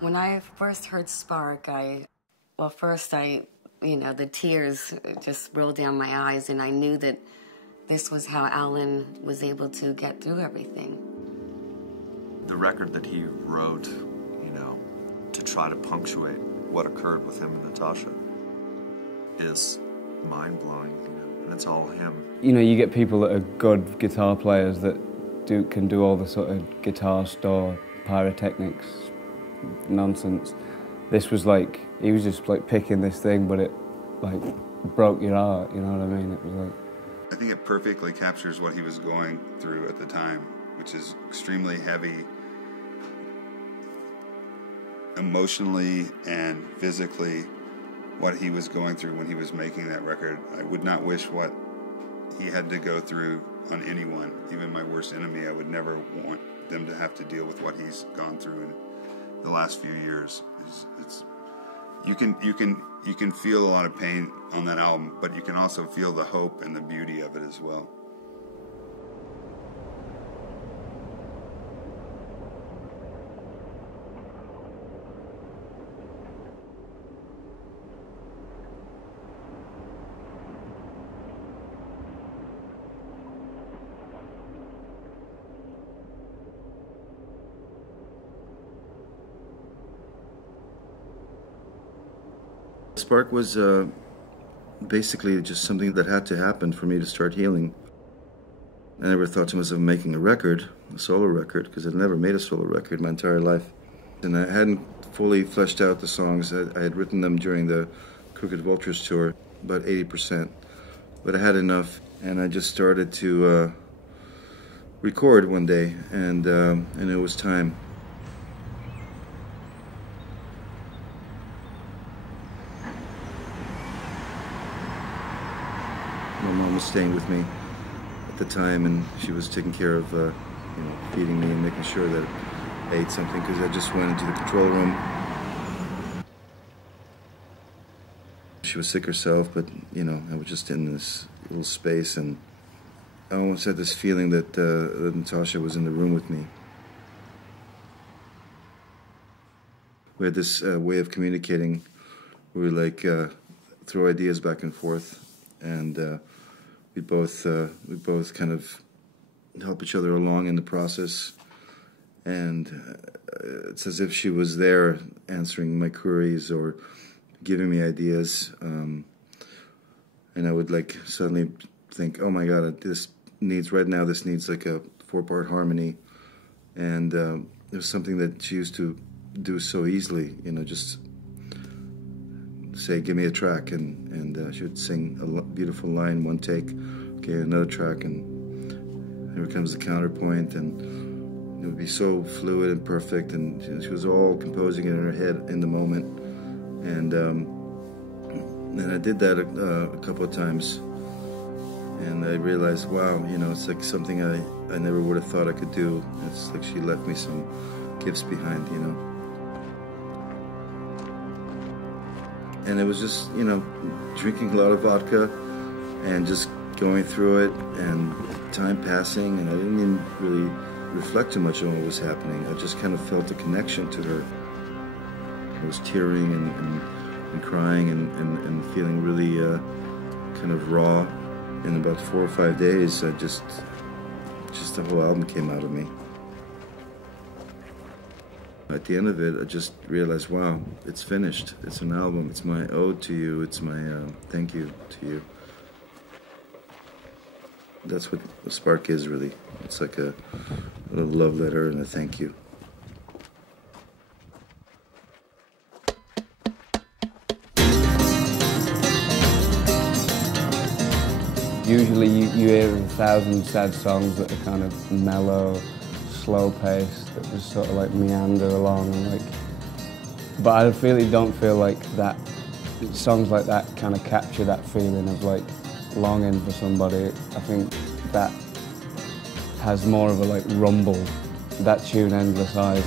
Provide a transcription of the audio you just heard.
When I first heard Spark, the tears just rolled down my eyes, and I knew that this was how Alan was able to get through everything. The record that he wrote, to try to punctuate what occurred with him and Natasha is mind-blowing, and it's all him. You get people that are good guitar players that can do all the sort of guitar store pyrotechnics nonsense. This was like, he was just like picking this thing, but it like broke your heart, you know what I mean? It was like... I think it perfectly captures what he was going through at the time, which is extremely heavy emotionally and physically, what he was going through when he was making that record. I would not wish what he had to go through on anyone, even my worst enemy. I would never want them to have to deal with what he's gone through in the last few years. You can feel a lot of pain on that album, but you can also feel the hope and the beauty of it as well. Spark was basically just something that had to happen for me to start healing. I never thought to myself of making a record, a solo record, because I'd never made a solo record my entire life. And I hadn't fully fleshed out the songs. I had written them during the Crooked Vultures tour, about 80%. But I had enough, and I just started to record one day, and it was time. My mom was staying with me at the time, and she was taking care of, feeding me and making sure that I ate something, because I just went into the control room. She was sick herself, but, I was just in this little space, and I almost had this feeling that Natasha was in the room with me. We had this way of communicating. We would, throw ideas back and forth, and we both kind of help each other along in the process, and it's as if she was there answering my queries or giving me ideas, and I would suddenly think, oh my God, this needs like a 4-part harmony, and it was something that she used to do so easily, just say, give me a track, and she would sing a beautiful line, one take, okay, another track, and here comes the counterpoint, and it would be so fluid and perfect, and she was all composing it in her head in the moment, and I did that a couple of times, and I realized, wow, it's like something I never would have thought I could do. It's like she left me some gifts behind, And it was just, drinking a lot of vodka and just going through it, and time passing, and I didn't even really reflect too much on what was happening. I just kind of felt a connection to her. I was tearing and crying and feeling really kind of raw. In about 4 or 5 days, just the whole album came out of me. At the end of it, I just realized, wow, it's finished. It's an album. It's my ode to you. It's my thank you to you. That's what a Spark is, really. It's like a little love letter and a thank you. Usually you hear 1,000 sad songs that are kind of mellow, slow-paced, that just sort of meander along, and but I really don't feel like that. Songs like that kind of capture that feeling of longing for somebody. I think that has more of a rumble. That tune, Endless Eyes.